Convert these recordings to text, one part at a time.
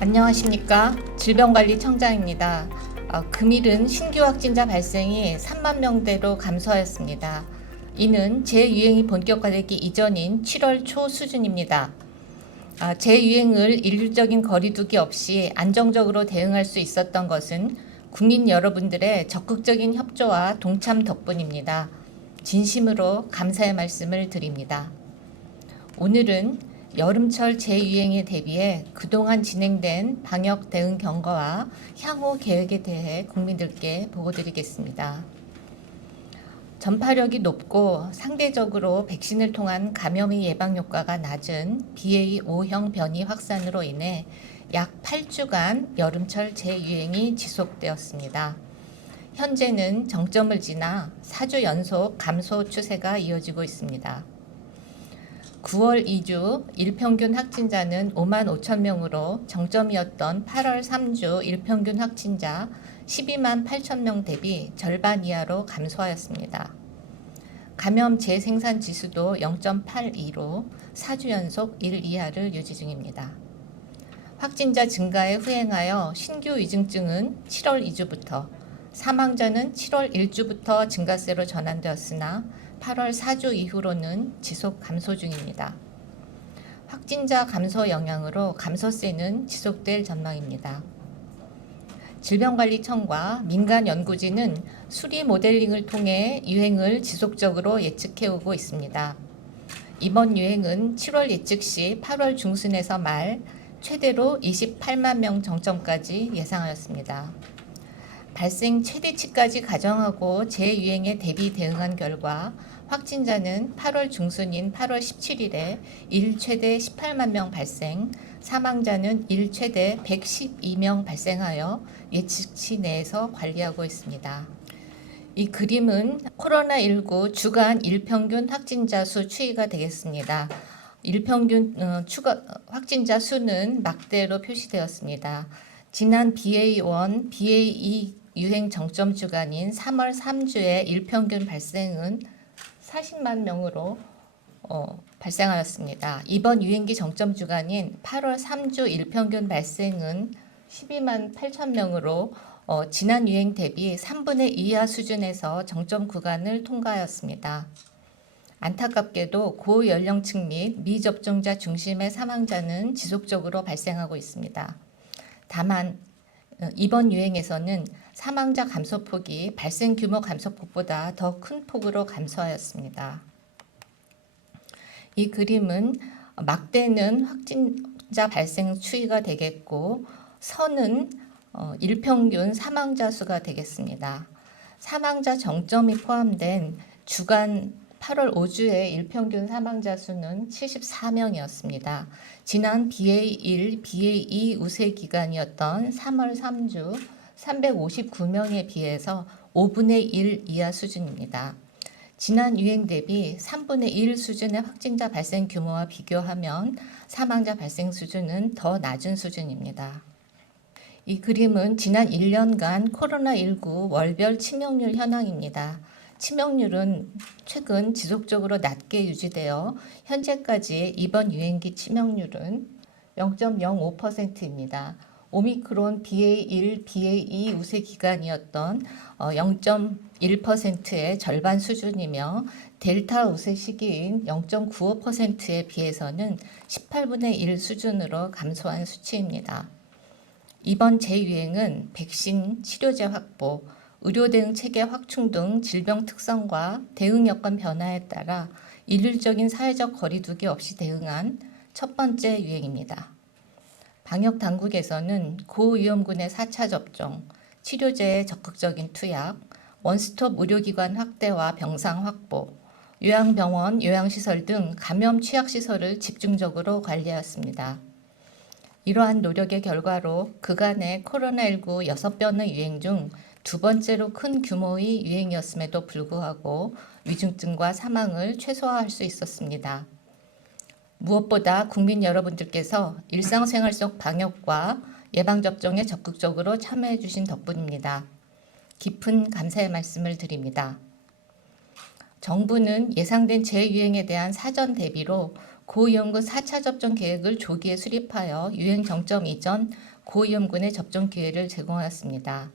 안녕하십니까. 질병관리청장입니다. 금일은 신규 확진자 발생이 3만 명대로 감소하였습니다. 이는 재유행이 본격화되기 이전인 7월 초 수준입니다. 재유행을 일률적인 거리두기 없이 안정적으로 대응할 수 있었던 것은 국민 여러분들의 적극적인 협조와 동참 덕분입니다. 진심으로 감사의 말씀을 드립니다. 오늘은 여름철 재유행에 대비해 그동안 진행된 방역 대응 경과와 향후 계획에 대해 국민들께 보고드리겠습니다. 전파력이 높고 상대적으로 백신을 통한 감염의 예방 효과가 낮은 BA.5형 변이 확산으로 인해 약 8주간 여름철 재유행이 지속되었습니다. 현재는 정점을 지나 4주 연속 감소 추세가 이어지고 있습니다. 9월 2주 일평균 확진자는 5만 5천 명으로 정점이었던 8월 3주 일평균 확진자 12만 8천 명 대비 절반 이하로 감소하였습니다. 감염 재생산 지수도 0.82로 4주 연속 1 이하를 유지 중입니다. 확진자 증가에 후행하여 신규 위중증은 7월 2주부터, 사망자는 7월 1주부터 증가세로 전환되었으나 8월 4주 이후로는 지속 감소 중입니다. 확진자 감소 영향으로 감소세는 지속될 전망입니다. 질병관리청과 민간 연구진은 수리 모델링을 통해 유행을 지속적으로 예측해오고 있습니다. 이번 유행은 7월 예측 시 8월 중순에서 말 최대로 28만 명 정점까지 예상하였습니다. 발생 최대치까지 가정하고 재유행에 대비 대응한 결과 확진자는 8월 중순인 8월 17일에 1최대 18만 명 발생, 사망자는 1최대 112명 발생하여 예측치 내에서 관리하고 있습니다. 이 그림은 코로나19 주간 일평균 확진자 수 추이가 되겠습니다. 일평균 확진자 수는 막대로 표시되었습니다. 지난 BA1, BA2 유행 정점 주간인 3월 3주의 일평균 발생은 40만 명으로 발생하였습니다. 이번 유행기 정점 주간인 8월 3주 일평균 발생은 12만 8천 명으로 지난 유행 대비 3분의 2 이하 수준에서 정점 구간을 통과하였습니다. 안타깝게도 고연령층 및 미접종자 중심의 사망자는 지속적으로 발생하고 있습니다. 다만 이번 유행에서는 사망자 감소폭이 발생 규모 감소폭보다 더 큰 폭으로 감소하였습니다. 이 그림은 막대는 확진자 발생 추이가 되겠고 선은 일평균 사망자 수가 되겠습니다. 사망자 정점이 포함된 주간 8월 5주의 일평균 사망자 수는 74명이었습니다. 지난 BA1, BA2 우세 기간이었던 3월 3주 359명에 비해서 5분의 1 이하 수준입니다. 지난 유행 대비 3분의 1 수준의 확진자 발생 규모와 비교하면 사망자 발생 수준은 더 낮은 수준입니다. 이 그림은 지난 1년간 코로나19 월별 치명률 현황입니다. 치명률은 최근 지속적으로 낮게 유지되어 현재까지 이번 유행기 치명률은 0.05%입니다. 오미크론 BA1, BA2 우세 기간이었던 0.1%의 절반 수준이며 델타 우세 시기인 0.95%에 비해서는 18분의 1 수준으로 감소한 수치입니다. 이번 재유행은 백신, 치료제 확보, 의료 대응 체계 확충 등 질병 특성과 대응 여건 변화에 따라 일률적인 사회적 거리두기 없이 대응한 첫 번째 유행입니다. 방역 당국에서는 고위험군의 4차 접종, 치료제의 적극적인 투약, 원스톱 의료기관 확대와 병상 확보, 요양병원, 요양시설 등 감염 취약시설을 집중적으로 관리하였습니다. 이러한 노력의 결과로 그간의 코로나19 6번의 유행 중 두 번째로 큰 규모의 유행이었음에도 불구하고 위중증과 사망을 최소화할 수 있었습니다. 무엇보다 국민 여러분들께서 일상생활 속 방역과 예방접종에 적극적으로 참여해 주신 덕분입니다. 깊은 감사의 말씀을 드립니다. 정부는 예상된 재유행에 대한 사전 대비로 고위험군 4차 접종 계획을 조기에 수립하여 유행 정점 이전 고위험군의 접종 기회를 제공하였습니다.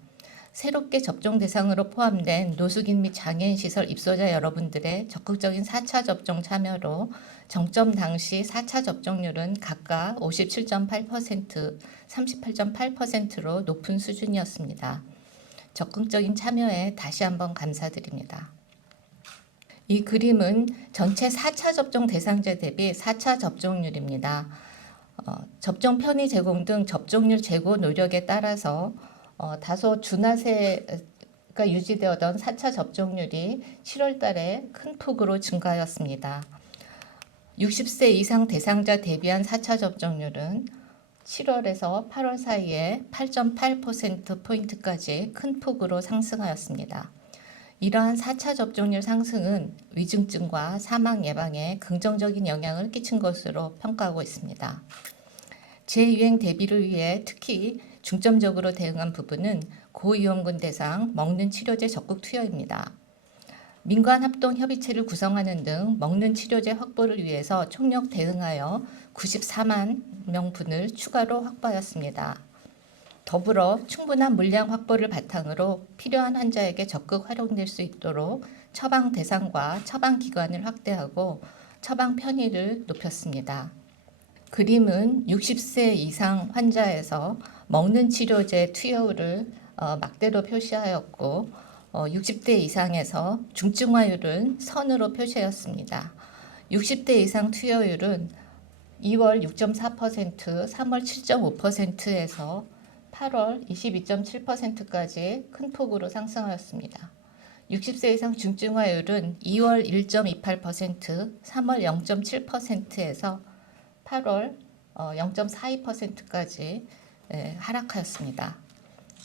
새롭게 접종 대상으로 포함된 노숙인 및 장애인 시설 입소자 여러분들의 적극적인 4차 접종 참여로 정점 당시 4차 접종률은 각각 57.8%, 38.8%로 높은 수준이었습니다. 적극적인 참여에 다시 한번 감사드립니다. 이 그림은 전체 4차 접종 대상자 대비 4차 접종률입니다. 접종 편의 제공 등 접종률 제고 노력에 따라서 다소 준하세가 유지되었던 4차 접종률이 7월 달에 큰 폭으로 증가하였습니다. 60세 이상 대상자 대비한 4차 접종률은 7월에서 8월 사이에 8.8%포인트까지 큰 폭으로 상승하였습니다. 이러한 4차 접종률 상승은 위중증과 사망 예방에 긍정적인 영향을 끼친 것으로 평가하고 있습니다. 재유행 대비를 위해 특히 중점적으로 대응한 부분은 고위험군 대상 먹는 치료제 적극 투여입니다. 민관 합동 협의체를 구성하는 등 먹는 치료제 확보를 위해서 총력 대응하여 94만 명분을 추가로 확보하였습니다. 더불어 충분한 물량 확보를 바탕으로 필요한 환자에게 적극 활용될 수 있도록 처방 대상과 처방 기관을 확대하고 처방 편의를 높였습니다. 그림은 60세 이상 환자에서 먹는 치료제 투여율을 막대로 표시하였고 60대 이상에서 중증화율은 선으로 표시하였습니다. 60대 이상 투여율은 2월 6.4%, 3월 7.5%에서 8월 22.7%까지 큰 폭으로 상승하였습니다. 60세 이상 중증화율은 2월 1.28%, 3월 0.7%에서 8월 0.42%까지 하락하였습니다.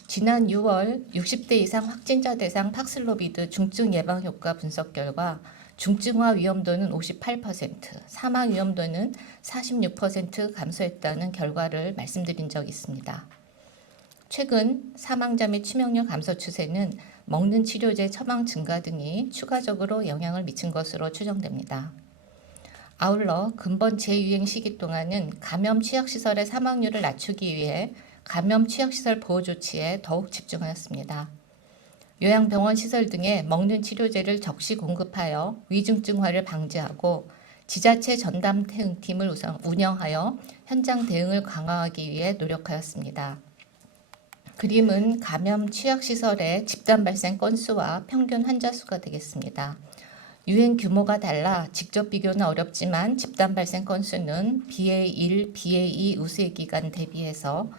지난 6월 60대 이상 확진자 대상 팍슬로비드 중증 예방 효과 분석 결과 중증화 위험도는 58%, 사망 위험도는 46% 감소했다는 결과를 말씀드린 적이 있습니다. 최근 사망자 및 치명률 감소 추세는 먹는 치료제 처방 증가 등이 추가적으로 영향을 미친 것으로 추정됩니다. 아울러 근본 재유행 시기 동안은 감염 취약시설의 사망률을 낮추기 위해 감염 취약시설 보호 조치에 더욱 집중하였습니다. 요양병원 시설 등에 먹는 치료제를 적시 공급하여 위중증화를 방지하고 지자체 전담 대응팀을 운영하여 현장 대응을 강화하기 위해 노력하였습니다. 그림은 감염 취약시설의 집단 발생 건수와 평균 환자 수가 되겠습니다. 유행 규모가 달라 직접 비교는 어렵지만 집단 발생 건수는 BA1, BA2 우세 기간 대비해서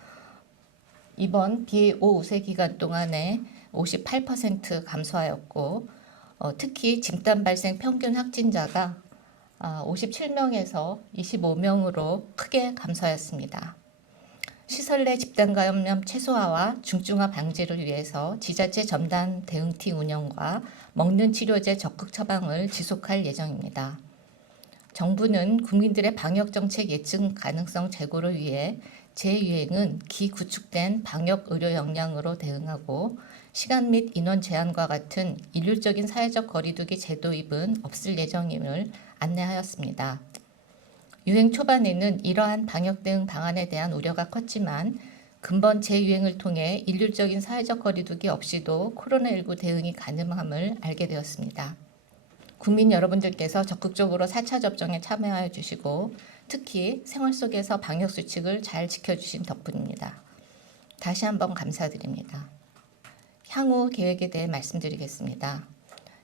이번 BA5 우세 기간 동안에 58% 감소하였고 특히 집단 발생 평균 확진자가 57명에서 25명으로 크게 감소하였습니다. 시설 내 집단 감염 최소화와 중증화 방지를 위해서 지자체 전담 대응팀 운영과 먹는 치료제 적극 처방을 지속할 예정입니다. 정부는 국민들의 방역 정책 예측 가능성 제고를 위해 재유행은 기구축된 방역 의료 역량으로 대응하고 시간 및 인원 제한과 같은 일률적인 사회적 거리두기 제도입은 없을 예정임을 안내하였습니다. 유행 초반에는 이러한 방역 대응 방안에 대한 우려가 컸지만 근본 재유행을 통해 일률적인 사회적 거리두기 없이도 코로나19 대응이 가능함을 알게 되었습니다. 국민 여러분들께서 적극적으로 4차 접종에 참여하여 주시고 특히 생활 속에서 방역 수칙을 잘 지켜주신 덕분입니다. 다시 한번 감사드립니다. 향후 계획에 대해 말씀드리겠습니다.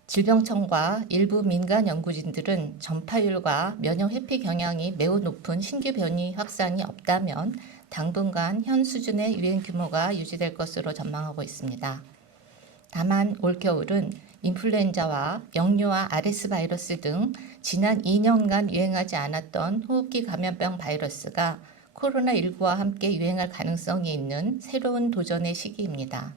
질병청과 일부 민간 연구진들은 전파율과 면역 회피 경향이 매우 높은 신규 변이 확산이 없다면 당분간 현 수준의 유행 규모가 유지될 것으로 전망하고 있습니다. 다만 올겨울은 인플루엔자와 영유아 RS 바이러스 등 지난 2년간 유행하지 않았던 호흡기 감염병 바이러스가 코로나19와 함께 유행할 가능성이 있는 새로운 도전의 시기입니다.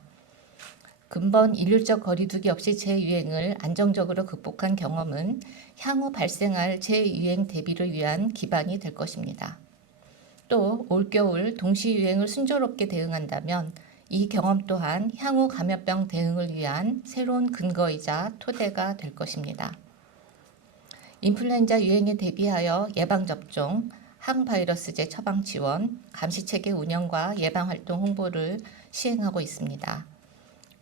근본 일률적 거리두기 없이 재유행을 안정적으로 극복한 경험은 향후 발생할 재유행 대비를 위한 기반이 될 것입니다. 또 올겨울 동시유행을 순조롭게 대응한다면 이 경험 또한 향후 감염병 대응을 위한 새로운 근거이자 토대가 될 것입니다. 인플루엔자 유행에 대비하여 예방접종, 항바이러스제 처방 지원, 감시체계 운영과 예방활동 홍보를 시행하고 있습니다.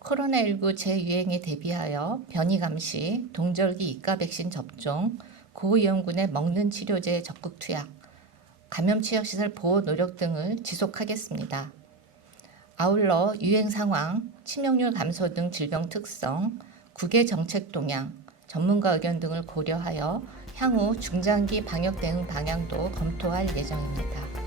코로나19 재유행에 대비하여 변이 감시, 동절기 이가 백신 접종, 고위험군의 먹는 치료제 적극 투약, 감염 취약시설 보호 노력 등을 지속하겠습니다. 아울러 유행 상황, 치명률 감소 등 질병 특성, 국외 정책 동향, 전문가 의견 등을 고려하여 향후 중장기 방역 대응 방향도 검토할 예정입니다.